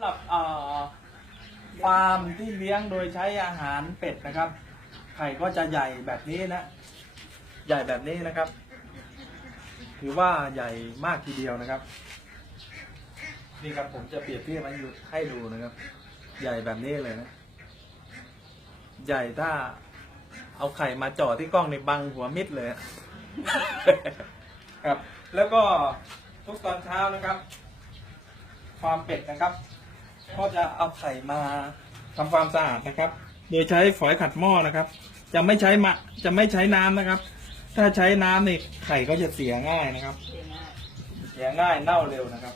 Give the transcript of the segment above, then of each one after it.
หรับฟาร์มที่เลี้ยงโดยใช้อาหารเป็ดนะครับ ไข่ก็จะใหญ่แบบนี้นะ ใหญ่แบบนี้นะครับ ถือว่าใหญ่มากทีเดียวนะครับ นี่ครับผมจะเปรียบเทียบให้ดูให้ดูนะครับ ใหญ่แบบนี้เลยนะ ใหญ่ถ้าเอาไข่มาจ่อที่กล้องในบังหัวมิดเลยครับ แล้วก็ทุกตอนเช้านะครับ ความเป็ดนะครับ ก็จะเอาไข่มาทำความสะอาดนะครับ โดยใช้ฝอยขัดหม้อนะครับ จะไม่ใช้มะจะไม่ใช้น้ำนะครับ ถ้าใช้น้ำนี่ไข่ก็จะเสียง่ายนะครับเสียง่ายเสียง่ายเน่าเร็วนะครับ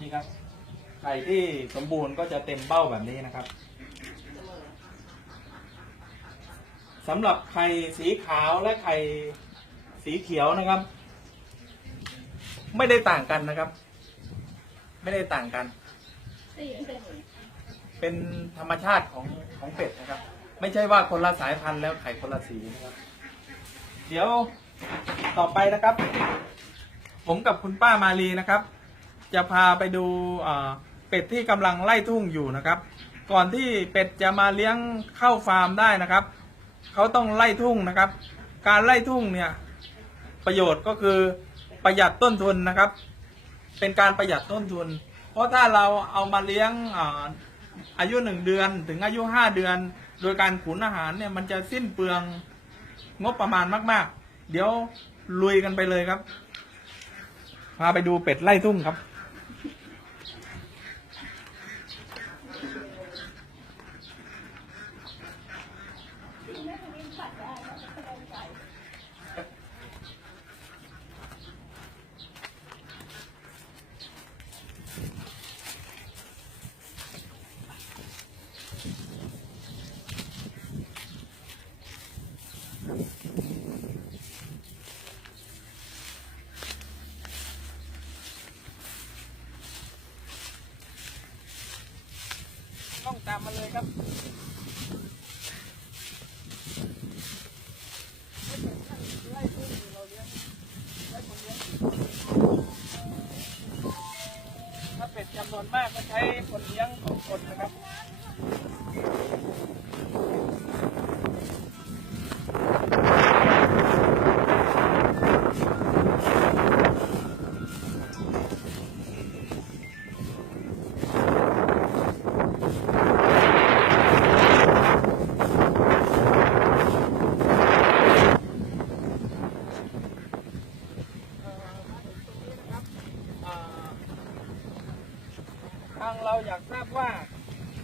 นี่ครับไข่ที่สมบูรณ์ก็จะเต็มเบ้าแบบนี้นะครับสำหรับไข่สีขาวและไข่สีเขียวนะครับ ไม่ได้ต่างกันนะครับ ไม่ได้ต่างกัน เป็นธรรมชาติของของเป็ดนะครับ ไม่ใช่ว่าคนละสายพันธุ์แล้วไข่คนละสีนะครับ เดี๋ยวต่อไปนะครับ ผมกับคุณป้ามาลีนะครับ จะพาไปดูเป็ดที่กำลังไล่ทุ่งอยู่นะครับ ก่อนที่เป็ดจะมาเลี้ยงเข้าฟาร์มได้นะครับเขาต้องไล่ทุ่งนะครับ การไล่ทุ่งเนี่ยประโยชน์ก็คือ ประหยัดต้นทุนนะครับ เป็นการประหยัดต้นทุน เพราะถ้าเราเอามาเลี้ยงอายุหนึ่งเดือนถึงอายุห้าเดือน โดยการขุนอาหารเนี่ยมันจะสิ้นเปลืองงบประมาณมาก ๆ เดี๋ยวลุยกันไปเลยครับ พาไปดูเป็ดไล่ทุ่งครับ ต้องตามมาเลยครับถ้าเป็ดจำนวนมากก็ใช้คนเลี้ยงของคนนะครับ อยากทราบว่า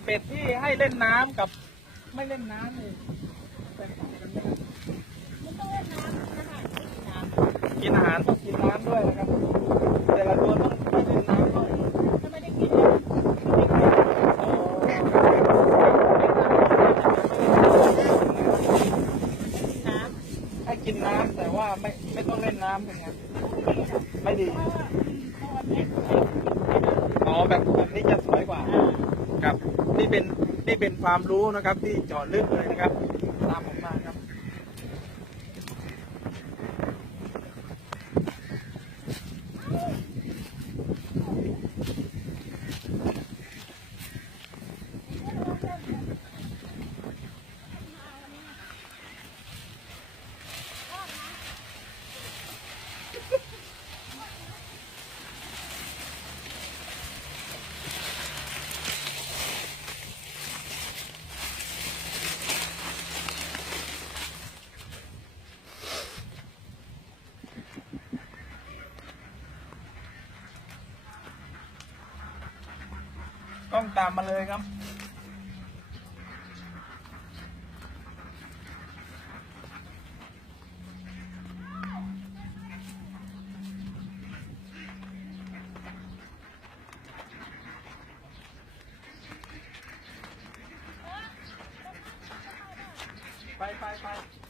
เป็ดที่ให้เล่นน้ำกับไม่เล่นน้ำนี่แตกต่างกันไหมครับไม่ต้องเล่นน้ำอาหารไม่กินน้กินอาหารต้องกินน้ำด้วยนะครับ แต่ละตัวต้องเล่นน้ำด้วยำถ้าไม่ได้กินแล้วไม่ได้กินน้ำให้กินน้ำแต่ว่าไม่ไม่ต้องเล่นน้ำเป็นไงไม่ดีเพราะว่าเพราะว่าเม็ด อ๋อแบบแบบนี้จะสวยกว่าครับ นี่เป็นนี่เป็นความรู้นะครับ ที่เจาะลึกเลยนะครับ ตามผมมาครับ ต้องตามมาเลยครับ ไปไปไป